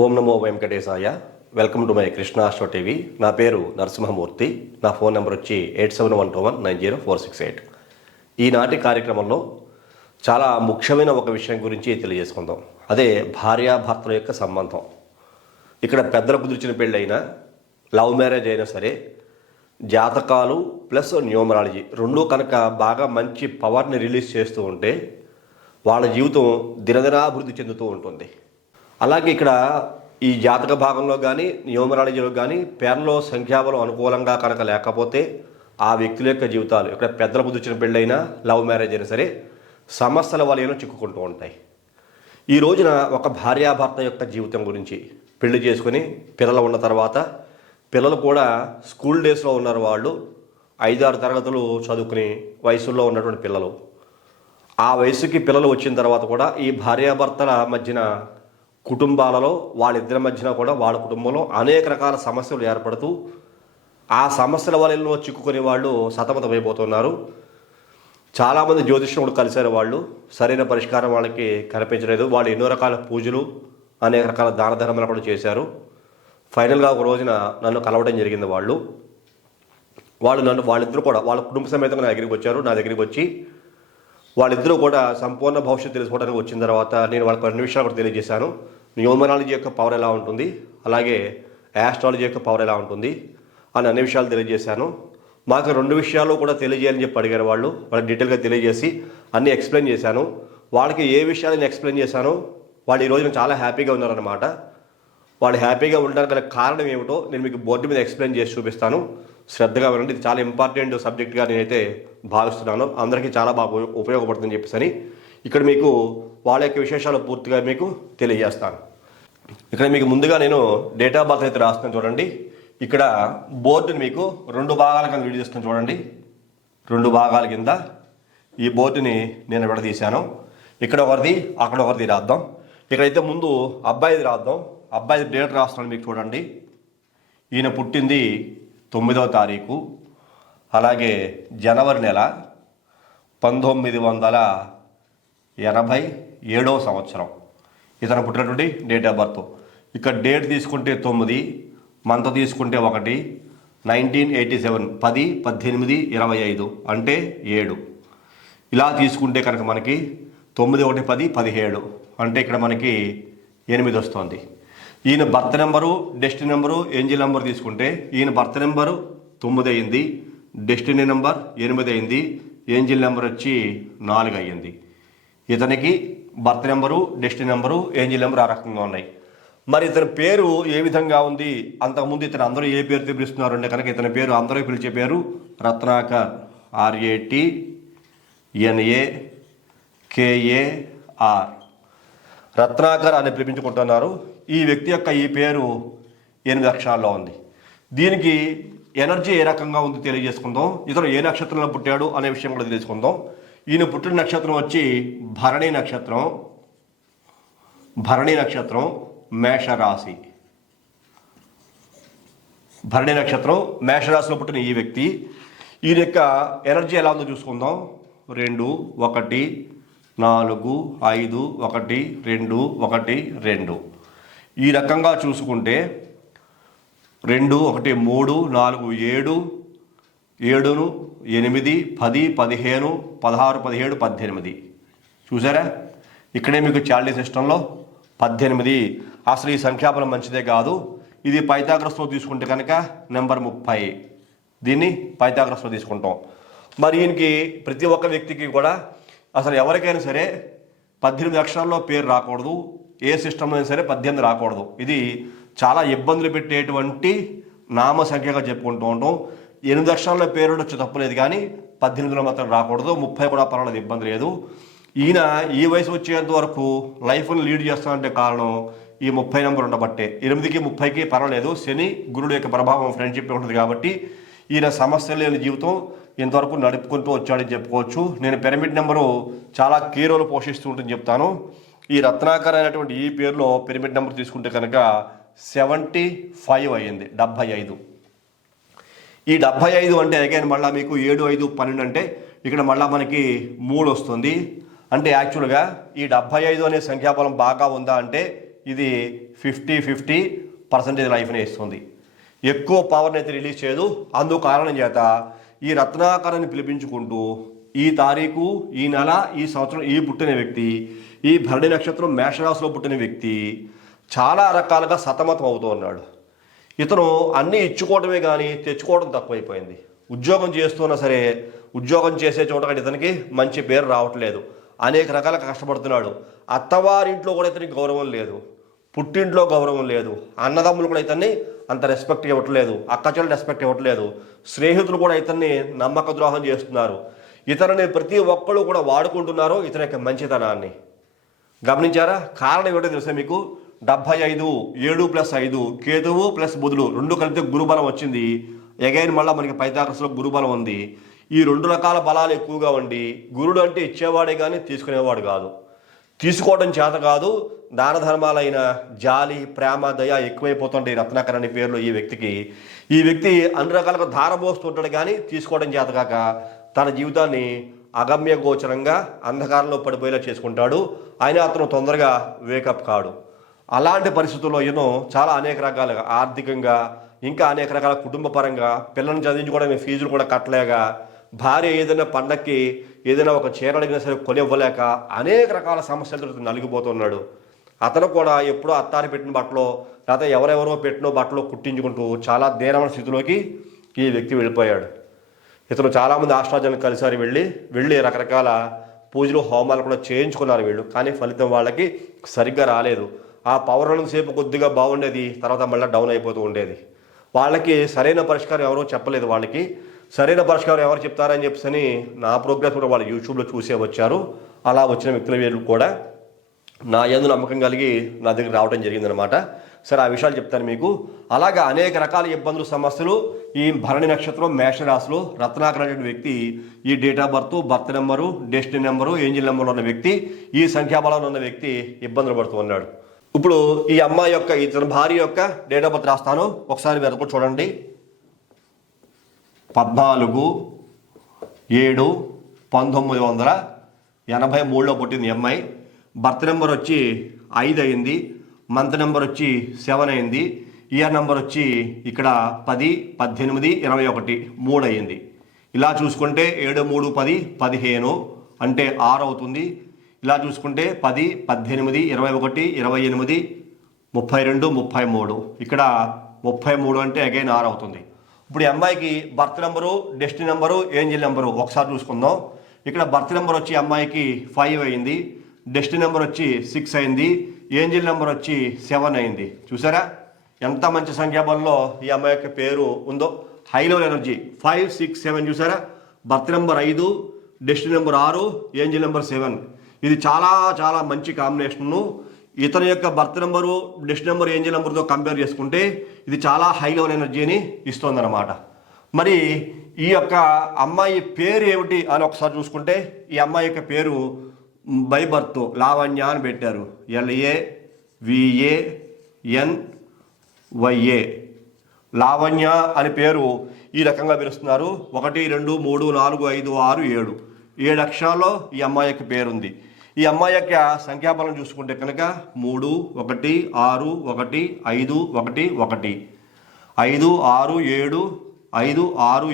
ఓం నమో వెంకటేశాయ. Welcome to my Krishna astro TV. నా పేరు నరసింహమూర్తి. నా ఫోన్ నెంబర్ వచ్చి 8712190468. ఈనాటి కార్యక్రమంలో చాలా ముఖ్యమైన ఒక విషయం గురించి తెలియజేసుకుందాం. అదే భార్యాభర్తల యొక్క సంబంధం. ఇక్కడ పెద్దలు కుదిర్చిన పెళ్ళైనా, లవ్ మ్యారేజ్ అయినా సరే, జాతకాలు ప్లస్ న్యూమరాలజీ రెండూ కనుక బాగా మంచి పవర్ని రిలీజ్ చేస్తూ ఉంటే వాళ్ళ జీవితం దినదినాభివృద్ధి చెందుతూ ఉంటుంది. అలాగే ఇక్కడ ఈ జాతక భాగంలో కానీ న్యూమరాలజీలో కానీ పేర్లో సంఖ్యాబలం అనుకూలంగా కనుక లేకపోతే ఆ వ్యక్తుల యొక్క జీవితాలు ఇక్కడ పెద్దల కుదిర్చిన పెళ్ళైనా, లవ్ మ్యారేజ్ అయినా సరే సమస్యల వలయంలో చిక్కుకుంటూ ఉంటాయి. ఈ రోజున ఒక భార్యాభర్త యొక్క జీవితం గురించి, పెళ్లి చేసుకుని పిల్లలు ఉన్న తర్వాత, పిల్లలు కూడా స్కూల్ డేస్లో ఉన్నారు, వాళ్ళు 5-6 తరగతులు చదువుకుని వయసులో ఉన్నటువంటి పిల్లలు, ఆ వయసుకి పిల్లలు వచ్చిన తర్వాత కూడా ఈ భార్యాభర్తల మధ్యన కుటుంబాలలో వాళ్ళిద్దరి మధ్యన కూడా వాళ్ళ కుటుంబంలో అనేక రకాల సమస్యలు ఏర్పడుతూ ఆ సమస్యల వలన చిక్కుకునే వాళ్ళు సతమతమైపోతున్నారు. చాలామంది జ్యోతిష్యం కూడా కలిశారు. వాళ్ళు సరైన పరిష్కారం వాళ్ళకి కనిపించలేదు. వాళ్ళు ఎన్నో రకాల పూజలు, అనేక రకాల దాన ధర్మాలు కూడా చేశారు. ఫైనల్గా ఒక రోజున నన్ను కలవడం జరిగింది. వాళ్ళిద్దరూ కూడా వాళ్ళ కుటుంబ సమేతంగా నా దగ్గరికి వచ్చారు. నా దగ్గరికి వచ్చి వాళ్ళిద్దరూ కూడా సంపూర్ణ భవిష్యత్తు తెలుసుకోవడానికి వచ్చిన తర్వాత నేను వాళ్ళకి అన్ని విషయాలు కూడా తెలియజేశాను. న్యూమరాలజీ యొక్క పవర్ ఎలా ఉంటుంది, అలాగే యాస్ట్రాలజీ యొక్క పవర్ ఎలా ఉంటుంది అని అన్ని విషయాలు తెలియజేశాను. మాకు 2 విషయాలు కూడా తెలియజేయాలని చెప్పి అడిగారు. వాళ్ళకి డీటెయిల్గా తెలియజేసి అన్నీ ఎక్స్ప్లెయిన్ చేశాను. వాళ్ళకి ఏ విషయాలు నేను ఎక్స్ప్లెయిన్ చేశానో వాళ్ళు ఈ రోజున చాలా హ్యాపీగా ఉన్నారన్నమాట. వాళ్ళు హ్యాపీగా ఉండడానికి గల కారణం ఏమిటో నేను మీకు బోర్డు మీద ఎక్స్ప్లెయిన్ చేసి చూపిస్తాను. శ్రద్ధగా వినండి. ఇది చాలా ఇంపార్టెంట్ సబ్జెక్ట్గా నేనైతే భావిస్తున్నాను. అందరికీ చాలా బాగా ఉపయోగపడుతుందని చెప్పేసి ఇక్కడ మీకు వాళ్ళ యొక్క విశేషాలు పూర్తిగా మీకు తెలియజేస్తాను. ఇక్కడ మీకు ముందుగా నేను డేట్ ఆఫ్ బర్త్ అయితే రాస్తున్నాను చూడండి. ఇక్కడ బోర్డుని మీకు 2 భాగాల కింద విడదీస్తాను చూడండి. 2 భాగాల కింద ఈ బోర్డుని నేను విడదీశాను. ఇక్కడ ఒకరిది, అక్కడ ఒకరిది రాద్దాం. ఇక్కడైతే ముందు అబ్బాయిది రాద్దాం. అబ్బాయి డేట్ రాస్తున్నాను మీకు చూడండి. ఈయన పుట్టింది 9వ తారీఖు, అలాగే జనవరి నెల 1987వ సంవత్సరం ఇతను పుట్టినటువంటి డేట్ ఆఫ్ బర్త్. ఇక్కడ డేట్ తీసుకుంటే 9, మంత్ తీసుకుంటే 1, 1987 10, 18, 25 అంటే 7. ఇలా తీసుకుంటే కనుక మనకి 9, 1, 10, 17 అంటే ఇక్కడ మనకి 8 వస్తుంది. ఈయన birth number, destiny number, angel number తీసుకుంటే ఈయన బర్త్ నెంబరు 9 అయింది, డెస్టినీ నెంబర్ 8 అయింది, ఏంజిల్ నెంబర్ వచ్చి 4 అయ్యింది. ఇతనికి birth number, destiny number, angel number ఆ రకంగా ఉన్నాయి. మరి ఇతని పేరు ఏ విధంగా ఉంది? అంతకుముందు ఇతను అందరూ ఏ పేరుతో పిలుస్తున్నారు అంటే కనుక ఇతని పేరు అందరూ పిలిచే పేరు రత్నాకర్, RATNAKAR, రత్నాకర్ అని పిలిపించుకుంటున్నారు. ఈ వ్యక్తి యొక్క ఈ పేరు 8 అక్షరాల్లో ఉంది. దీనికి ఎనర్జీ ఏ రకంగా ఉంది తెలియజేసుకుందాం. ఇతను ఏ నక్షత్రంలో పుట్టాడు అనే విషయం కూడా తెలుసుకుందాం. ఈయన పుట్టిన నక్షత్రం వచ్చి భరణి నక్షత్రం. భరణి నక్షత్రం మేషరాశి. భరణి నక్షత్రం మేషరాశిలో పుట్టిన ఈ వ్యక్తి, ఈయన యొక్క ఎనర్జీ ఎలా ఉందో చూసుకుందాం. 2, 1, 4, 5, 1, 2, 1, 2 ఈ రకంగా చూసుకుంటే 2, 1, 3, 4, 7, 7, 8, 10, 15, 16, 17, 18 చూసారా? ఇక్కడే మీకు చార్లీ సిస్టంలో 18. అసలు ఈ సంఖ్యాబలం మంచిదే కాదు. ఇది పైథాగరస్లో తీసుకుంటే కనుక నెంబర్ 30. దీన్ని పైథాగరస్లో తీసుకుంటాం. మరి ఈయనకి ప్రతి ఒక్క వ్యక్తికి కూడా అసలు ఎవరికైనా సరే 18 అక్షరాల్లో పేరు రాకూడదు. ఏ సిస్టంలో అయినా సరే 18 రాకూడదు. ఇది చాలా ఇబ్బందులు పెట్టేటువంటి నామ సంఖ్యగా చెప్పుకుంటూ ఉంటాం. 8 అక్షరాల్లో పేరు వచ్చి తప్పులేదు, కానీ 18లో మాత్రం రాకూడదు. 30 కూడా పర్వాలేదు, ఇబ్బంది లేదు. ఈయన ఈ వయసు వచ్చేంత వరకు లైఫ్ని లీడ్ చేస్తానంటే కారణం ఈ 30 నెంబర్ ఉండబట్టే. 8కి 30కి పర్వాలేదు. శని గురుడు యొక్క ప్రభావం ఫ్రెండ్షిప్ ఉంటుంది కాబట్టి ఈయన సమస్య లేని జీవితం ఇంతవరకు నడుపుకుంటూ వచ్చాడని చెప్పుకోవచ్చు. నేను పిరమిడ్ నెంబరు చాలా కీ రోల్ పోషిస్తూ ఉంటుంది చెప్తాను. ఈ రత్నాకర్ అనేటువంటి ఈ పేరులో పిరమిడ్ నెంబర్ తీసుకుంటే కనుక 75 అయ్యింది, 75. ఈ 75 అంటే అగైన్ మళ్ళీ మీకు 7, 5, 12 అంటే ఇక్కడ మళ్ళీ మనకి 3 వస్తుంది. అంటే యాక్చువల్గా ఈ 75 అనే సంఖ్యాబలం బాగా ఉందా అంటే ఇది 50% లైఫ్ని ఇస్తుంది. ఎక్కువ పవర్ని అయితే రిలీజ్ చేయదు. అందుకు కారణం చేత ఈ రత్నాకరాన్ని పిలిపించుకుంటూ ఈ తారీఖు, ఈ నెల, ఈ సంవత్సరం ఈ పుట్టిన వ్యక్తి, ఈ భరణి నక్షత్రం మేషరాశిలో పుట్టిన వ్యక్తి చాలా రకాలుగా సతమతం అవుతూ ఉన్నాడు. ఇతను అన్నీ ఇచ్చుకోవడమే కానీ తెచ్చుకోవడం తక్కువైపోయింది. ఉద్యోగం చేస్తున్నా సరే ఉద్యోగం చేసే చోట ఇతనికి మంచి పేరు రావట్లేదు. అనేక రకాలుగా కష్టపడుతున్నాడు. అత్తవారింట్లో కూడా ఇతనికి గౌరవం లేదు, పుట్టింట్లో గౌరవం లేదు, అన్నదమ్ములు కూడా ఇతన్ని అంత రెస్పెక్ట్ ఇవ్వట్లేదు, అక్కచెల్లెలు రెస్పెక్ట్ ఇవ్వట్లేదు, స్నేహితులు కూడా ఇతన్ని నమ్మక ద్రోహం చేస్తున్నారు. ఇతరుని ప్రతి ఒక్కళ్ళు కూడా వాడుకుంటున్నారు ఇతని యొక్క మంచితనాన్ని. గమనించారా? కారణం ఏమిటో తెలుసా మీకు? 75, 7+5 కేతువు ప్లస్ బుధుడు 2 కలిపితే గురుబలం వచ్చింది. ఎగైన్ మళ్ళీ మనకి పైథాగరస్లో గురుబలం ఉంది. ఈ 2 రకాల బలాలు ఎక్కువగా ఉండి గురుడు అంటే ఇచ్చేవాడే కానీ తీసుకునేవాడు కాదు. తీసుకోవడం చేత కాదు, దాన ధర్మాలైన జాలి, ప్రేమ, దయ ఎక్కువైపోతుంటాయి రత్నాకర్ అనే పేరులో ఈ వ్యక్తికి. ఈ వ్యక్తి అన్ని రకాలుగా ధారపోస్తుంటాడు కానీ తీసుకోవడం చేత కాక తన జీవితాన్ని అగమ్య గోచరంగా అంధకారంలో పడిపోయేలా చేసుకుంటాడు. అయినా అతను తొందరగా వేకప్ కాడు. అలాంటి పరిస్థితుల్లో ఎన్నో చాలా అనేక రకాలుగా ఆర్థికంగా, ఇంకా అనేక రకాల కుటుంబ పరంగా, పిల్లల్ని చదివించుకోవడానికి ఫీజులు కూడా కట్టలేక, భార్య ఏదైనా పండక్కి ఏదైనా ఒక చీర అడిగినా సరే కొనివ్వలేక అనేక రకాల సమస్యలతో నలిగిపోతున్నాడు. అతను కూడా ఎప్పుడో అత్తారి పెట్టిన బట్టలో లేకపోతే ఎవరెవరో పెట్టిన బట్టలో కుట్టించుకుంటూ చాలా దీనమైన స్థితిలోకి ఈ వ్యక్తి వెళ్ళిపోయాడు. ఇతను చాలామంది ఆస్ట్రాజన్లు కలిసారి వెళ్ళి రకరకాల పూజలు, హోమాలు కూడా చేయించుకున్నారు వీళ్ళు. కానీ ఫలితం వాళ్ళకి సరిగ్గా రాలేదు. ఆ పౌర్ణమి సేపు కొద్దిగా బాగుండేది, తర్వాత మళ్ళీ డౌన్ అయిపోతూ ఉండేది. వాళ్ళకి సరైన పరిష్కారం ఎవరో చెప్పలేదు. వాళ్ళకి సరైన పరిష్కారం ఎవరు చెప్తారని చెప్పేసి నా ప్రోగ్రెస్ కూడా వాళ్ళు యూట్యూబ్లో చూసే వచ్చారు. అలా వచ్చిన వ్యక్తుల వీళ్ళు కూడా నా యందు నమ్మకం కలిగి నా దగ్గర రావడం జరిగిందనమాట. సరే, ఆ విషయాలు చెప్తాను మీకు. అలాగా అనేక రకాల ఇబ్బందులు, సమస్యలు ఈ భరణి నక్షత్రం మేషరాశిలో రత్నాకర్ అనే వ్యక్తి, ఈ date of birth number, destiny number, angel నెంబర్లో ఉన్న వ్యక్తి, ఈ సంఖ్యాబలంలో ఉన్న వ్యక్తి ఇబ్బందులు పడుతూ ఉన్నాడు. ఇప్పుడు ఈ అమ్మాయి యొక్క, ఇతని భార్య యొక్క డేట్ ఆఫ్ బర్త్ రాస్తాను, ఒకసారి వెనక చూడండి. 14/7/1983లో పుట్టింది ఈ అమ్మాయి. బర్త్ నెంబర్ వచ్చి 5 అయింది, మంత్ నెంబర్ వచ్చి 7 అయింది, ఇయర్ నెంబర్ వచ్చి ఇక్కడ 10, 18, 21, 3 అయింది. ఇలా చూసుకుంటే 7, 3, 10, 15 అంటే 6 అవుతుంది. ఇలా చూసుకుంటే 10, 18, 21, 28, 32, 33, ఇక్కడ 33 అంటే అగైన్ 6 అవుతుంది. ఇప్పుడు ఈ అమ్మాయికి birth number, destiny number, angel number ఒకసారి చూసుకుందాం. ఇక్కడ బర్త్ నెంబర్ వచ్చి అమ్మాయికి 5 అయింది, డెస్టినీ నెంబర్ వచ్చి 6 అయింది, ఏంజిల్ నెంబర్ వచ్చి 7 అయింది. చూసారా ఎంత మంచి సంఖ్యాబలంలో ఈ అమ్మాయి యొక్క పేరు ఉందో? హై లెవెల్ ఎనర్జీ 5, 6, 7 చూసారా? Birth number 5, destiny number 6, angel number 7. ఇది చాలా చాలా మంచి కాంబినేషను. ఇతని యొక్క birth number, destiny number, angel నెంబర్తో కంపేర్ చేసుకుంటే ఇది చాలా హై లెవెల్ ఎనర్జీని ఇస్తుందన్నమాట. మరి ఈ యొక్క అమ్మాయి పేరు ఏమిటి అని ఒకసారి చూసుకుంటే, ఈ అమ్మాయి యొక్క పేరు బై బర్త్ లావణ్య అని పెట్టారు. LAVANYA లావణ్య అని పేరు ఈ రకంగా పిలుస్తున్నారు. 1, 2, 3, 4, 5, 6, 7 అక్షరాల్లో ఈ అమ్మాయి యొక్క పేరుంది. ఈ అమ్మాయి యొక్క సంఖ్యాబలం చూసుకుంటే కనుక 3, 1, 6, 1, 5, 1, 1, 5, 6, 7, 5, 6,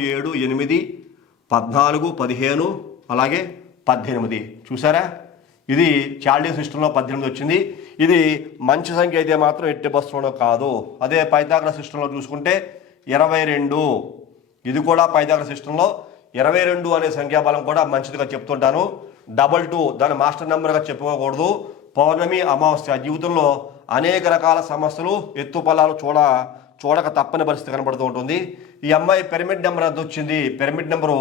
7, 8, 14, 15, అలాగే 18. చూసారా? ఇది చాల్డియన్ సిస్టంలో 18 వచ్చింది. ఇది మంచి సంఖ్య అయితే మాత్రం ఎట్టి బస్సులో కాదు. అదే పైథాగరస్ సిస్టంలో చూసుకుంటే 22, ఇది కూడా పైథాగరస్ సిస్టంలో 22 అనే సంఖ్యాబలం కూడా మంచిదిగా చెప్తుంటాను. 22 దాని మాస్టర్ నెంబర్గా చెప్పుకోకూడదు. పౌర్ణమి, అమావాస్య జీవితంలో అనేక రకాల సమస్యలు, ఎత్తుపల్లాలు చూడక తప్పని పరిస్థితి కనబడుతూ ఉంటుంది. ఈ అమ్మాయి పిరమిడ్ నెంబర్ ఎంత వచ్చింది? పిరమిడ్ నెంబరు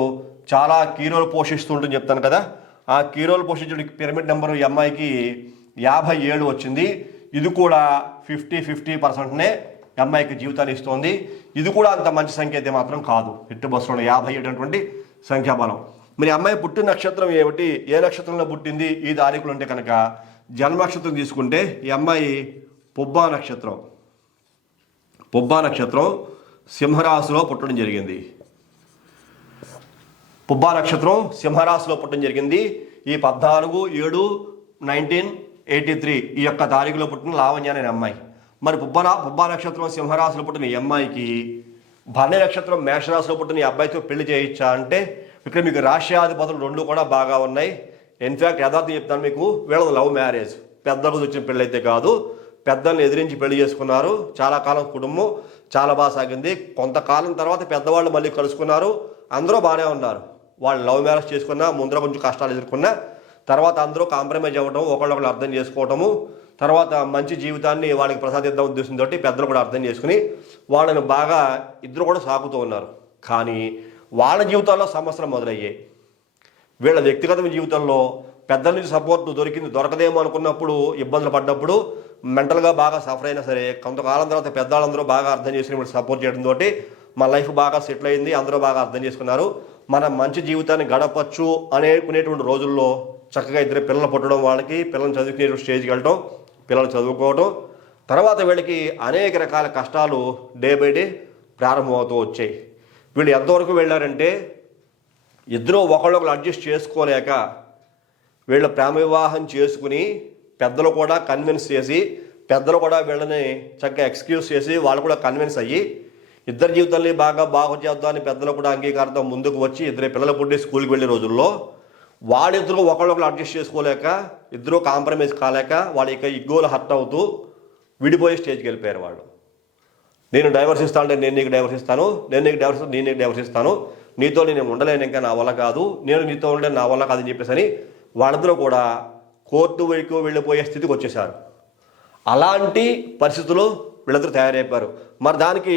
చాలా కీరోలు పోషిస్తూ ఉంటుంది చెప్తాను కదా. ఆ కీరోలు పోషించే పిరమిడ్ నెంబరు ఈ అమ్మాయికి 57 వచ్చింది. ఇది కూడా 50% ఈ అమ్మాయికి జీవితాన్ని ఇస్తుంది. ఇది కూడా అంత మంచి సంఖ్య అయితే మాత్రం కాదు. ఎట్టి బస్సులో 57 అటువంటి సంఖ్యాబలం. మరి అమ్మాయి పుట్టిన నక్షత్రం ఏమిటి, ఏ నక్షత్రంలో పుట్టింది ఈ తారీఖులు అంటే కనుక, జన్మ నక్షత్రం తీసుకుంటే ఈ అమ్మాయి పుబ్బా నక్షత్రం సింహరాశిలో పుట్టడం జరిగింది. పుబ్బా నక్షత్రం సింహరాశిలో పుట్టడం జరిగింది. ఈ 14/7/19 83 ఈ యొక్క తారీఖులో పుట్టిన లావణ్య అనే అమ్మాయి. మరి పుబ్బా నక్షత్రం సింహరాశిలో పుట్టిన ఈ అమ్మాయికి భరణి నక్షత్రం మేషరాశిలో పుట్టిన ఈ అబ్బాయితో పెళ్లి చేయొచ్చా అంటే ఇక్కడ మీకు రాష్ట్రాధిపతులు రెండు కూడా బాగా ఉన్నాయి. ఇన్ఫ్యాక్ట్ యథార్థం చెప్తాను మీకు, వీళ్ళది లవ్ మ్యారేజ్, పెద్దలకు వచ్చిన పెళ్ళి అయితే కాదు. పెద్దల్ని ఎదిరించి పెళ్లి చేసుకున్నారు. చాలా కాలం కుటుంబం చాలా బాగా సాగింది. కొంతకాలం తర్వాత పెద్దవాళ్ళు మళ్ళీ కలుసుకున్నారు. అందరూ బాగానే ఉన్నారు. వాళ్ళు లవ్ మ్యారేజ్ చేసుకున్నా, ముందర కొంచెం కష్టాలు ఎదుర్కొన్నా, తర్వాత అందరూ కాంప్రమైజ్ అవ్వడం, ఒకళ్ళొకళ్ళు అర్థం చేసుకోవటము, తర్వాత మంచి జీవితాన్ని వాళ్ళకి ప్రసాదిద్దాం ఉద్దేశంతో పెద్దలు కూడా అర్థం చేసుకుని వాళ్ళని బాగా ఇద్దరు కూడా సాగుతూ ఉన్నారు. కానీ వాళ్ళ జీవితాల్లో సమస్యలు మొదలయ్యాయి. వీళ్ళ వ్యక్తిగత జీవితంలో పెద్దల నుంచి సపోర్ట్ దొరకదేమో అనుకున్నప్పుడు, ఇబ్బందులు పడ్డప్పుడు మెంటల్గా బాగా సఫర్ అయినా సరే కొంతకాలం తర్వాత పెద్దవాళ్ళందరూ బాగా అర్థం చేసుకుని వీళ్ళు సపోర్ట్ చేయడంతో మా లైఫ్ బాగా సెటిల్ అయింది. అందరూ బాగా అర్థం చేసుకున్నారు. మనం మంచి జీవితాన్ని గడపచ్చు అనుకునేటువంటి రోజుల్లో చక్కగా ఇద్దరు పిల్లలు పుట్టడం, వాళ్ళకి పిల్లల్ని చదువుకునే స్టేజ్కి వెళ్ళడం, పిల్లలు చదువుకోవడం, తర్వాత వీళ్ళకి అనేక రకాల కష్టాలు డే బై డే ప్రారంభమవుతూ వచ్చాయి. వీళ్ళు ఎంతవరకు వెళ్ళారంటే ఇద్దరూ ఒకళ్ళొకరు అడ్జస్ట్ చేసుకోలేక వీళ్ళ ప్రేమ వివాహం చేసుకుని పెద్దలు కూడా కన్విన్స్ చేసి, పెద్దలు కూడా వీళ్ళని చక్కగా ఎక్స్క్యూజ్ చేసి వాళ్ళు కూడా కన్విన్స్ అయ్యి ఇద్దరు జీవితాన్ని బాగు చేద్దామని పెద్దలు కూడా అంగీకారంతో ముందుకు వచ్చి ఇద్దరు పిల్లలు పుట్టి స్కూల్కి వెళ్ళే రోజుల్లో వాళ్ళిద్దరూ ఒకళ్ళొకరు అడ్జస్ట్ చేసుకోలేక, ఇద్దరూ కాంప్రమైజ్ కాలేక వాళ్ళ యొక్క ఇగ్గోలు హర్ట్ అవుతూ విడిపోయే స్టేజ్కి వెళ్ళిపోయారు. వాళ్ళు నేను డైవర్స్ ఇస్తాను అంటే నేను నీకు డైవర్స్ ఇస్తాను, నేను నీకు డైవర్స్ ఇస్తాను, నీతో నేను ఉండలేను, ఇంకా నా వల్ల కాదు, నేను నీతో ఉండలేను, నా వల్ల కాదని చెప్పేసి అని వాళ్ళందరూ కూడా కోర్టు వరకు వెళ్ళిపోయే స్థితికి వచ్చేసారు. అలాంటి పరిస్థితులు వీళ్ళందరూ తయారైపోయారు. మరి దానికి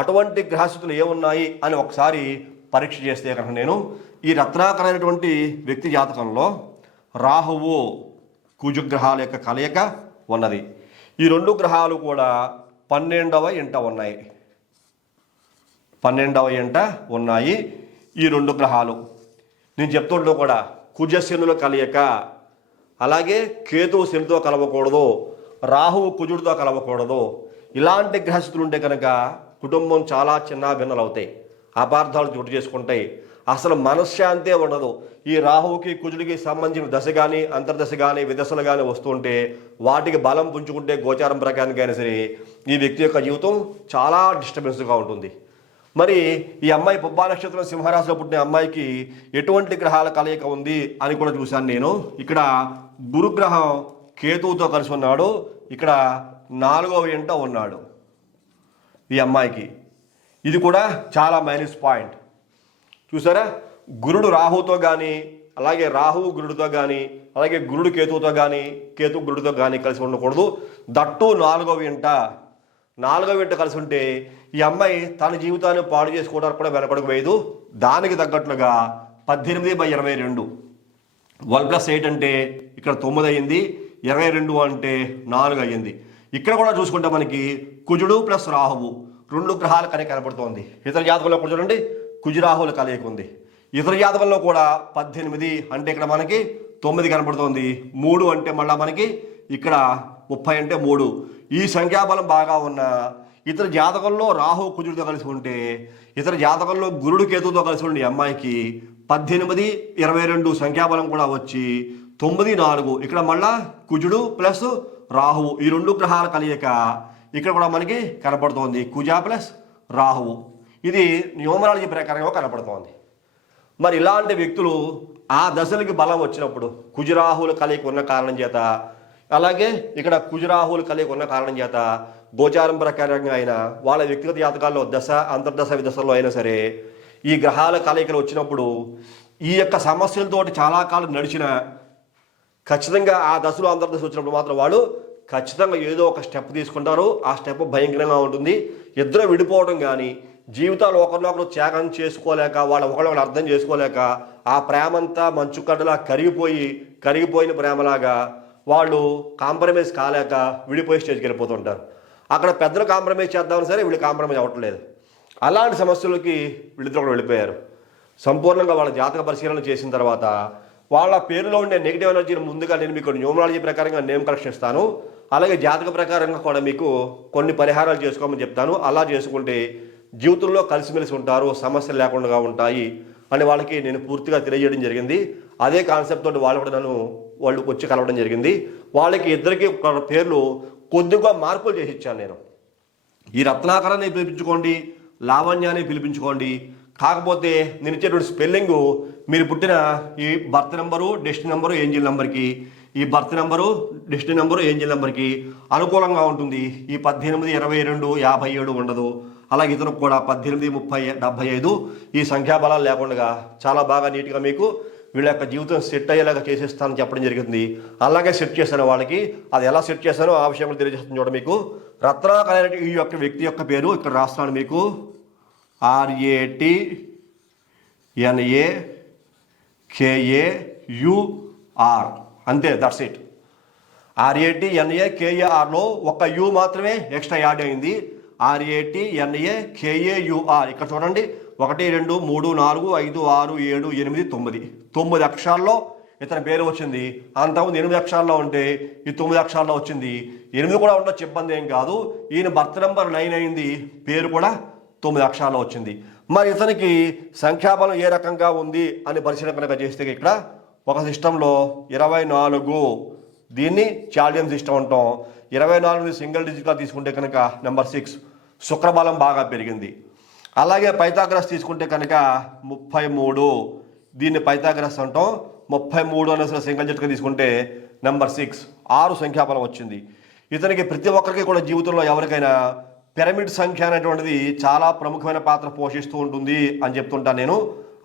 అటువంటి గ్రహస్థితులు ఏమున్నాయి అని ఒకసారి పరీక్ష చేస్తే కనుక నేను ఈ రత్నాకరైనటువంటి వ్యక్తి జాతకంలో రాహువు కుజగ్రహాల యొక్క కలయిక ఉన్నది. ఈ రెండు గ్రహాలు కూడా 12వ ఇంట ఉన్నాయి. 12వ ఇంట ఉన్నాయి ఈ రెండు గ్రహాలు. నేను చెప్తుంటూ కూడా కుజశనుల కలయిక, అలాగే కేతువు శనితో కలవకూడదు, రాహువు కుజుడితో కలవకూడదు. ఇలాంటి గ్రహస్థితులు ఉంటే కనుక కుటుంబం చాలా చిన్న భిన్నలు అవుతాయి, అపార్థాలు చోటు చేసుకుంటాయి, అసలు మనశ్శాంతే ఉండదు. ఈ రాహువుకి కుజుడికి సంబంధించిన దశ కానీ అంతర్దశ కానీ విదశలు కానీ వస్తుంటే వాటికి బలం పుంజుకుంటే గోచారం ప్రకారానికి అయినా సరే ఈ వ్యక్తి యొక్క జీవితం చాలా డిస్టర్బెన్స్గా ఉంటుంది. మరి ఈ అమ్మాయి పుబ్బా నక్షత్రం సింహరాశిలో పుట్టిన అమ్మాయికి ఎటువంటి గ్రహాల కలయిక ఉంది అని కూడా చూశాను నేను. ఇక్కడ గురుగ్రహం కేతువుతో కలిసి ఉన్నాడు, ఇక్కడ 4వ ఇంట ఉన్నాడు ఈ అమ్మాయికి. ఇది కూడా చాలా మైనస్ పాయింట్. చూసారా, గురుడు రాహుతో కానీ, అలాగే రాహువు గురుడితో కానీ, అలాగే గురుడు కేతువుతో కానీ, కేతు గురుడితో కానీ కలిసి ఉండకూడదు. దట్టు 4వ ఇంట కలిసి ఉంటే ఈ అమ్మాయి తన జీవితాన్ని పాడు చేసుకోవడానికి కూడా వెనకడుగు వేయదు. దానికి తగ్గట్లుగా 18/22 1+8 అంటే ఇక్కడ 9 అయ్యింది, 22 అంటే 4 అయ్యింది. ఇక్కడ కూడా చూసుకుంటే మనకి కుజుడు ప్లస్ రాహువు రెండు గ్రహాల కలయిక కనపడుతోంది. ఇతర జాతకంలో కూడా చూడండి కుజురాహువుల కలయిక ఉంది. ఇతర జాతకంలో కూడా 18 అంటే ఇక్కడ మనకి 9 కనపడుతోంది. 3 అంటే మళ్ళీ మనకి ఇక్కడ 30 అంటే 3. ఈ సంఖ్యాబలం బాగా ఉన్న ఇతర జాతకంలో రాహు కుజుడితో కలిసి ఉంటే, ఇతర జాతకంలో గురుడు కేతుతో కలిసి ఉండే అమ్మాయికి 18, 22 సంఖ్యాబలం కూడా వచ్చి 9, 4 ఇక్కడ మళ్ళా కుజుడు ప్లస్ రాహువు ఈ రెండు గ్రహాల కలయిక ఇక్కడ కూడా మనకి కనపడుతోంది. కుజ ప్లస్ రాహువు ఇది న్యూమరాలజీ ప్రకారంగా కనపడుతోంది. మరి ఇలాంటి వ్యక్తులు ఆ దశలకి బలం వచ్చినప్పుడు కుజరాహువుల కలయిక ఉన్న కారణం చేత, అలాగే ఇక్కడ కుజరాహువుల కలయిక ఉన్న కారణం చేత గోచారం ప్రకారంగా అయినా వాళ్ళ వ్యక్తిగత జాతకాల్లో దశ అంతర్దశ విదశల్లో అయినా సరే ఈ గ్రహాల కలయికలు వచ్చినప్పుడు ఈ యొక్క సమస్యలతోటి చాలా కాలం నడిచిన ఖచ్చితంగా ఆ దశలో అంతర్దశ వచ్చినప్పుడు మాత్రం వాళ్ళు ఖచ్చితంగా ఏదో ఒక స్టెప్ తీసుకుంటారు. ఆ స్టెప్ భయంకరంగా ఉంటుంది. ఇద్దరు విడిపోవడం కానీ, జీవితాలు ఒకరినొకరు త్యాగం చేసుకోలేక, వాళ్ళ ఒకరినొకరు అర్థం చేసుకోలేక ఆ ప్రేమంతా మంచుకడ్డలా కరిగిపోయిన ప్రేమలాగా వాళ్ళు కాంప్రమైజ్ కాలేక విడిపోయే స్టేజ్కి వెళ్ళిపోతుంటారు. అక్కడ పెద్దలు కాంప్రమైజ్ చేద్దామని సరే వీళ్ళు కాంప్రమైజ్ అవ్వట్లేదు. అలాంటి సమస్యలకి వీళ్ళిద్దరు కూడా వెళ్ళిపోయారు. సంపూర్ణంగా వాళ్ళ జాతక పరిశీలన చేసిన తర్వాత వాళ్ళ పేరులో ఉండే నెగిటివ్ ఎనర్జీని ముందుగా నేను మీకు న్యూమరాలజీ ప్రకారంగా నేమ్ కరెక్షన్ ఇస్తాను. అలాగే జాతక ప్రకారంగా కూడా మీకు కొన్ని పరిహారాలు చేసుకోమని చెప్తాను. అలా చేసుకుంటే జీవితంలో కలిసిమెలిసి ఉంటారు, సమస్యలు లేకుండా ఉంటాయి అని వాళ్ళకి నేను పూర్తిగా తెలియజేయడం జరిగింది. అదే కాన్సెప్ట్ తోటి వాళ్ళు కూడా నన్ను వాళ్ళు వచ్చి కలవడం జరిగింది. వాళ్ళకి ఇద్దరికి పేర్లు కొద్దిగా మార్పులు చేసి ఇచ్చాను నేను. ఈ రత్నాకరాన్ని పిలిపించుకోండి, లావణ్యాన్ని పిలిపించుకోండి. కాకపోతే నేను ఇచ్చేటువంటి స్పెల్లింగు మీరు పుట్టిన ఈ birth number, destiny number, angel నెంబర్కి, ఈ birth number, destiny number, angel నెంబర్కి అనుకూలంగా ఉంటుంది. ఈ 18, 22, 57 ఉండదు. అలాగే ఇతరులకు కూడా 18, 30, 75 ఈ సంఖ్యాబలాలు లేకుండా చాలా బాగా నీట్గా మీకు వీళ్ళ యొక్క జీవితం సెట్ అయ్యేలాగా చేసేస్తానని చెప్పడం జరిగింది. అలాగే సెట్ చేశాను వాళ్ళకి. అది ఎలా సెట్ చేశానో ఆ విషయం కూడా తెలియజేస్తాను చూడ. మీకు రత్నాకర్ అనే ఈ యొక్క వ్యక్తి యొక్క పేరు ఇక్కడ రాస్తాను మీకు. RATNAKAUR అంతే, దట్స్ ఇట్. RATNAKARలో ఒక యూ మాత్రమే ఎక్స్ట్రా యాడ్ అయింది. RATNAKAUR ఇక్కడ చూడండి. 1, 2, 3, 4, 5, 6, 7, 8, 9 అక్షరాల్లో ఇతని పేరు వచ్చింది. అంతకుముందు 8 అక్షరాల్లో ఉంటే ఈ 9 అక్షరాల్లో వచ్చింది. 8 కూడా ఉండొచ్చు, ఇబ్బంది ఏం కాదు. ఈయన బర్త్ నెంబర్ 9 అయింది, పేరు కూడా 9 అక్షరాల్లో వచ్చింది. మరి ఇతనికి సంఖ్యాబలం ఏ రకంగా ఉంది అని పరిశీలన కనుక చేస్తే ఇక్కడ ఒక సిస్టంలో 24, దీన్ని చాల్డియన్ సిస్టమ్ అంటాం. 24 సింగిల్ డిజిట్గా తీసుకుంటే కనుక నెంబర్ 6 శుక్రబలం బాగా పెరిగింది. అలాగే పైథాగరస్ తీసుకుంటే కనుక 33, దీన్ని పైథాగరస్ అంటాం. 33 అనేసి సింగిల్ డిజిట్గా తీసుకుంటే నెంబర్ 6 6 సంఖ్యాబలం వచ్చింది. ఇతనికి ప్రతి ఒక్కరికి కూడా జీవితంలో ఎవరికైనా పిరమిడ్ సంఖ్య అనేటువంటిది చాలా ప్రముఖమైన పాత్ర పోషిస్తూ ఉంటుంది అని చెప్తుంటాను నేను.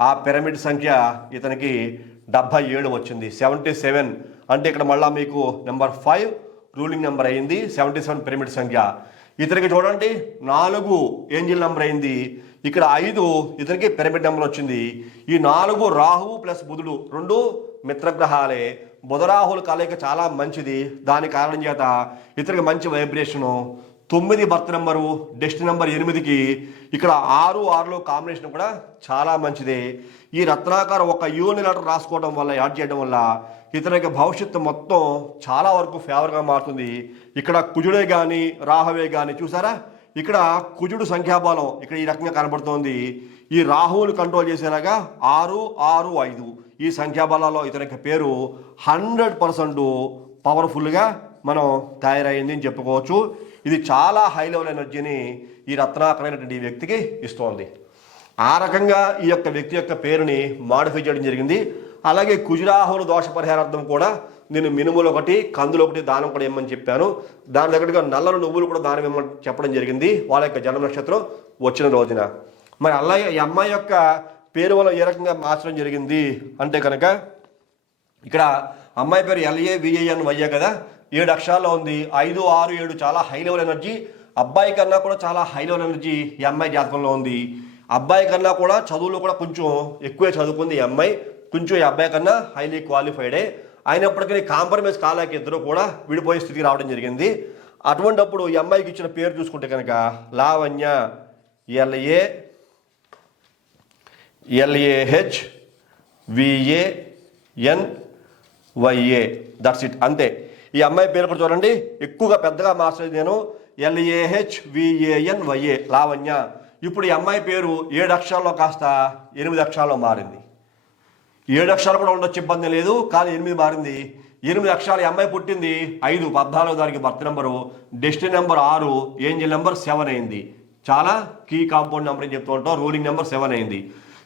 ఆ పిరమిడ్ సంఖ్య ఇతనికి 77 వచ్చింది. 77 అంటే ఇక్కడ మళ్ళీ మీకు నెంబర్ 5 రూలింగ్ నెంబర్ అయింది. 77 పిరమిడ్ సంఖ్య. ఇతనికి చూడండి 4 ఏంజిల్ నెంబర్ అయింది. ఇక్కడ 5 ఇతనికి పిరమిడ్ నెంబర్ వచ్చింది. ఈ 4 రాహువు ప్లస్ బుధుడు 2 మిత్రగ్రహాలే. బుధరాహుల కలయిక చాలా మంచిది. దాని కారణం చేత ఇతనికి మంచి vibration. 9 birth number, destiny number 8కి ఇక్కడ 6 కాంబినేషన్ కూడా చాలా మంచిదే. ఈ రత్నాకర్ ఒక యూని లెటర్ రాసుకోవడం వల్ల, యాడ్ చేయడం వల్ల ఇతనికి భవిష్యత్తు మొత్తం చాలా వరకు ఫేవర్గా మారుతుంది. ఇక్కడ కుజుడే కానీ రాహువే కానీ చూసారా, ఇక్కడ కుజుడు సంఖ్యాబలం ఇక్కడ ఈ రకంగా కనబడుతోంది. ఈ రాహువుని కంట్రోల్ చేసేలాగా 6, 6, 5 ఈ సంఖ్యాబలాల్లో ఇతనికి పేరు 100% పవర్ఫుల్గా మనం తయారైంది అని చెప్పుకోవచ్చు. ఇది చాలా హై లెవెల్ ఎనర్జీని ఈ రత్నాకరైనటువంటి ఈ వ్యక్తికి ఇస్తోంది. ఆ రకంగా ఈ యొక్క వ్యక్తి యొక్క పేరుని మాడిఫై చేయడం జరిగింది. అలాగే కుజరాహుల దోష పరిహారార్థం కూడా నేను మినుములు 1, కందులు 1 దానం కూడా ఇమ్మని చెప్పాను. దాని దగ్గరగా నల్లలు నువ్వులు కూడా దానం ఇమ్మని చెప్పడం జరిగింది వాళ్ళ యొక్క జన్మ నక్షత్రం వచ్చిన రోజున. మరి అలాగే ఈ అమ్మాయి యొక్క పేరు వల్ల ఏ రకంగా మార్చడం జరిగింది అంటే కనుక ఇక్కడ అమ్మాయి పేరు LAVANYA కదా, 7 అక్షరాల్లో ఉంది. 5, 6, 7 చాలా హై లెవెల్ ఎనర్జీ. అబ్బాయి కన్నా కూడా చాలా హై లెవెల్ ఎనర్జీ ఈ అమ్మాయి జాతకంలో ఉంది. అబ్బాయి కన్నా కూడా చదువులో కూడా కొంచెం ఎక్కువే చదువుకుంది ఈ అమ్మాయి. కొంచెం ఈ అబ్బాయి కన్నా హైలీ క్వాలిఫైడే. అయినప్పటికీ కాంప్రమైజ్ కాలేక ఇద్దరు కూడా విడిపోయే స్థితికి రావడం జరిగింది. అటువంటిప్పుడు ఈ అమ్మాయికి ఇచ్చిన పేరు చూసుకుంటే కనుక లావణ్య, LALAHVANYA దట్స్ ఇట్, అంతే. ఈ అమ్మాయి పేరు కూడా చూడండి, ఎక్కువగా పెద్దగా మార్చలేదు నేను. LAHVANYA లావణ్య. ఇప్పుడు ఈ అమ్మాయి పేరు 7 అక్షరాల్లో కాస్త 8 అక్షరాల్లో మారింది. 7 అక్షరాలు కూడా ఉండొచ్చు, ఇబ్బంది లేదు, కానీ 8 మారింది. 8 అక్షరాలు. ఈ అమ్మాయి పుట్టింది 5, 14వ తారీఖు birth number, destiny number 6, angel number 7 అయింది. చాలా కీ కాంపౌండ్ నెంబర్ అని చెప్తూ ఉంటాం. రూలింగ్ నెంబర్ 7 అయింది.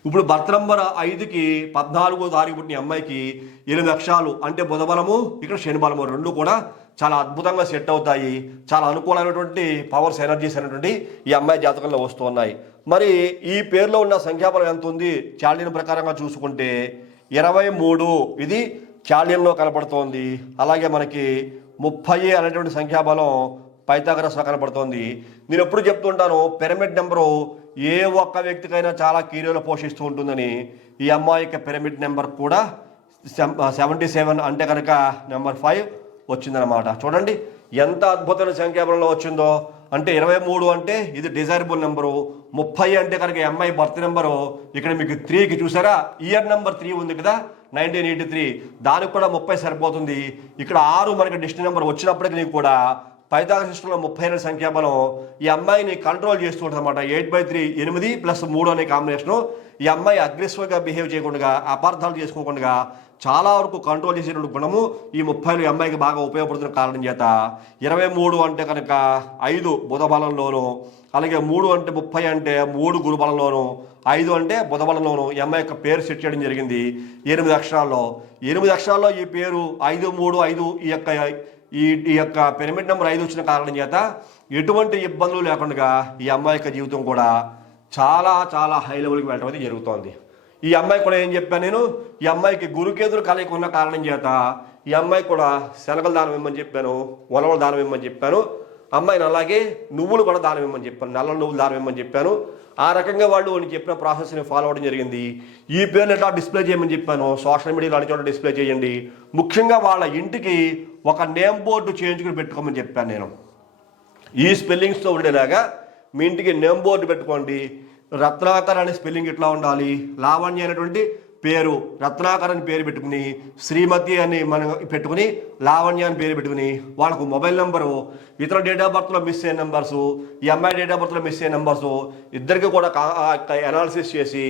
ఇప్పుడు బర్త్ నెంబర్ 5కి 14వ తారీఖు పుట్టిన అమ్మాయికి 8 అక్షరాలు అంటే బుధబలము, ఇక్కడ శని బలము 2 కూడా చాలా అద్భుతంగా సెట్ అవుతాయి. చాలా అనుకూలమైనటువంటి పవర్స్, ఎనర్జీస్ అనేటువంటి ఈ అమ్మాయి జాతకంలో వస్తూ ఉన్నాయి. మరి ఈ పేరులో ఉన్న సంఖ్యాబలం ఎంత ఉంది చాల్డియన్ ప్రకారంగా చూసుకుంటే 23 ఇది చాల్డియన్లో కనపడుతోంది. అలాగే మనకి 30 అనేటువంటి సంఖ్యాబలం పైథాగరస్లో కనపడుతోంది. నేను ఎప్పుడు చెప్తుంటాను, పిరమిడ్ నెంబరు ఏ ఒక్క వ్యక్తికైనా చాలా కీరోలు పోషిస్తూ ఉంటుందని. ఈ అమ్మాయి యొక్క పిరమిడ్ నెంబర్ కూడా 77 అంటే కనుక నెంబర్ 5 వచ్చిందనమాట. చూడండి ఎంత అద్భుతమైన సంఖ్యాబలంలో వచ్చిందో. అంటే 23 అంటే ఇది డిజైరబుల్ నెంబరు. 30 అంటే కనుక అమ్మాయి బర్త్ నెంబరు. ఇక్కడ మీకు 3కి చూసారా ఇయర్ నెంబర్ 3 ఉంది కదా, 1983, దానికి కూడా 30 సరిపోతుంది. ఇక్కడ 6 మనకి డెస్టినీ నెంబర్ వచ్చినప్పటికీ నీకు కూడా పైథాగరస్ సిస్టంలో 32 సంఖ్యాబలం ఈ అమ్మాయిని కంట్రోల్ చేస్తూ ఉంటుంది అనమాట. 8/3 8 + 3 అనే కాంబినేషను ఈ అమ్మాయి అగ్రెసివ్గా బిహేవ్ చేయకుండా, అపార్థాలు చేసుకోకుండా చాలా వరకు కంట్రోల్ చేసేటువంటి గుణము ఈ 30 ఈ అమ్మాయికి బాగా ఉపయోగపడుతున్న కారణం చేత 23 అంటే కనుక 5 బుధ బలంలోను, అలాగే 3 అంటే 30 అంటే 3 గురు బలంలోను, 5 అంటే బుధ బలంలోను ఈ అమ్మాయి యొక్క పేరు సెట్ చేయడం జరిగింది 8 అక్షరాల్లో. 8 అక్షరాల్లో ఈ పేరు 5 3 5 ఈ యొక్క పిరమిడ్ నెంబర్ 5 వచ్చిన కారణం చేత ఎటువంటి ఇబ్బందులు లేకుండా ఈ అమ్మాయి యొక్క జీవితం కూడా చాలా చాలా హై లెవెల్కి వెళ్ళడం అనేది జరుగుతోంది. ఈ అమ్మాయి కూడా ఏం చెప్పాను నేను, ఈ అమ్మాయికి గురుకేతులు కలయిక ఉన్న కారణం చేత ఈ అమ్మాయి కూడా శనగలు దానం ఇమ్మని చెప్పాను, ఉలవలు దానం ఇమ్మని చెప్పాను. అమ్మాయిని అలాగే నువ్వులు కూడా దానం ఇమ్మని చెప్పాను, నల్ల నువ్వులు దానం ఇమ్మని చెప్పాను. ఆ రకంగా వాళ్ళు నేను చెప్పిన ప్రాసెస్ని ఫాలో అవ్వడం జరిగింది. ఈ పేర్లు ఎట్లా డిస్ప్లే చేయమని చెప్పాను, సోషల్ మీడియాలో అన్ని చోట్ల డిస్ప్లే చేయండి. ముఖ్యంగా వాళ్ళ ఇంటికి ఒక నేమ్ బోర్డు చేయించుకుని పెట్టుకోమని చెప్పాను నేను. ఈ స్పెల్లింగ్స్తో ఉండేలాగా మీ ఇంటికి నేమ్ బోర్డు పెట్టుకోండి. రత్నాకర్ అనే స్పెల్లింగ్ ఇట్లా ఉండాలి, లావణ్య అనేటువంటి పేరు రత్నాకర్ అని పేరు పెట్టుకుని, శ్రీమతి అని మనం పెట్టుకుని, లావణ్య అని పేరు పెట్టుకుని, వాళ్ళకు మొబైల్ నెంబరు, ఇతర డేట్ ఆఫ్ బర్త్లో మిస్ అయిన నెంబర్సు, ఈ అమ్మాయి డేట్ ఆఫ్ బర్త్లో మిస్ అయిన నెంబర్సు ఇద్దరికి కూడా అనాలిసిస్ చేసి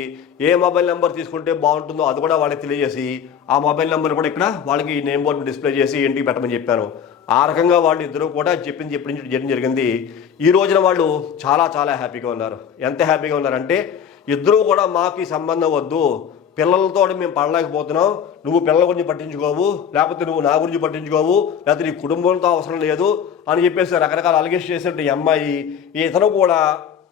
ఏ మొబైల్ నెంబర్ తీసుకుంటే బాగుంటుందో అది కూడా వాళ్ళకి తెలియజేసి ఆ మొబైల్ నెంబర్ కూడా ఇక్కడ వాళ్ళకి నేమ్ బోర్డు డిస్ప్లే చేసి ఇంటికి పెట్టమని చెప్పాను. ఆ రకంగా వాళ్ళు ఇద్దరు కూడా చేయడం జరిగింది. ఈ రోజున వాళ్ళు చాలా చాలా హ్యాపీగా ఉన్నారు. ఎంత హ్యాపీగా ఉన్నారంటే ఇద్దరూ కూడా మాకు ఈ సంబంధం వద్దు, పిల్లలతో మేము పడలేకపోతున్నాం, నువ్వు పిల్లల గురించి పట్టించుకోవు, లేకపోతే నువ్వు నా గురించి పట్టించుకోవు, లేకపోతే నీ కుటుంబంతో అవసరం లేదు అని చెప్పేసి రకరకాల అలిగేషన్ చేసినట్టు ఈ అమ్మాయి ఇతను కూడా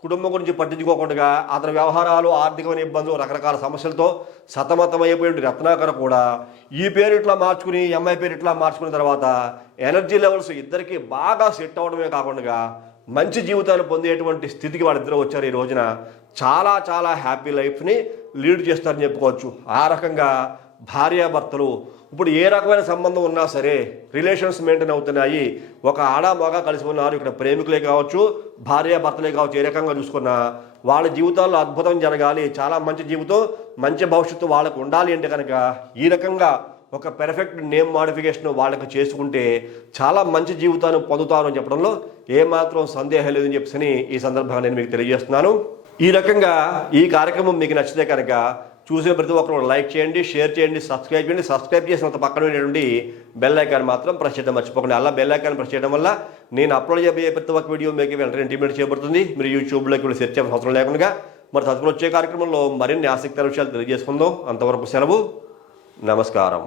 కుటుంబం గురించి పట్టించుకోకుండా అతని వ్యవహారాలు, ఆర్థికమైన ఇబ్బందులు, రకరకాల సమస్యలతో సతమతమైపోయిన రత్నాకర్ కూడా ఈ పేరు ఇట్లా మార్చుకుని, ఈ అమ్మాయి పేరు ఇట్లా మార్చుకున్న తర్వాత ఎనర్జీ లెవెల్స్ ఇద్దరికి బాగా సెట్ అవ్వడమే కాకుండా మంచి జీవితాన్ని పొందేటువంటి స్థితికి వాళ్ళిద్దరూ వచ్చారు. ఈ రోజున చాలా చాలా హ్యాపీ లైఫ్ని లీడ్ చేస్తారని చెప్పుకోవచ్చు. ఆ రకంగా భార్యాభర్తలు ఇప్పుడు ఏ రకమైన సంబంధం ఉన్నా సరే రిలేషన్స్ మెయింటైన్ అవుతున్నాయి. ఒక ఆడ మగ కలిసి ఉన్నారు, ఇక్కడ ప్రేమికులే కావచ్చు, భార్యాభర్తలే కావచ్చు, ఏ రకంగా చూసుకున్నా వాళ్ళ జీవితాల్లో అద్భుతం జరగాలి, చాలా మంచి జీవితం, మంచి భవిష్యత్తు వాళ్ళకు ఉండాలి అంటే కనుక ఈ రకంగా ఒక పెర్ఫెక్ట్ నేమ్ మాడిఫికేషన్ వాళ్ళకి చేసుకుంటే చాలా మంచి జీవితాన్ని పొందుతారు అని చెప్పడంలో ఏమాత్రం సందేహం లేదని చెప్పని ఈ సందర్భంగా నేను మీకు తెలియజేస్తున్నాను. ఈ రకంగా ఈ కార్యక్రమం మీకు నచ్చితే కనుక చూసే ప్రతి ఒక్కరు లైక్ చేయండి, షేర్ చేయండి, సబ్స్క్రైబ్ చేయండి. సబ్స్క్రైబ్ చేసిన పక్కన ఉండేటువంటి బెల్ ఐకాన్ మాత్రం ప్రెస్ చేయడం మర్చిపోకండి. అలా బెల్ ఐకాన్ ప్రెస్ చేయడం వల్ల నేను అప్లోడ్ చేయబోయే ప్రతి ఒక్క వీడియో మీకు వెంటనే ఇంటిమేట్ చేయబడుతుంది. మీరు యూట్యూబ్లోకి వెళ్ళి సెర్చ్ చేయాల్సిన అవసరం లేకుండా మరి తదుపరి వచ్చే కార్యక్రమంలో మరిన్ని ఆసక్తికర విషయాలు తెలియజేసుకుందాం. అంతవరకు సెలవు, నమస్కారం.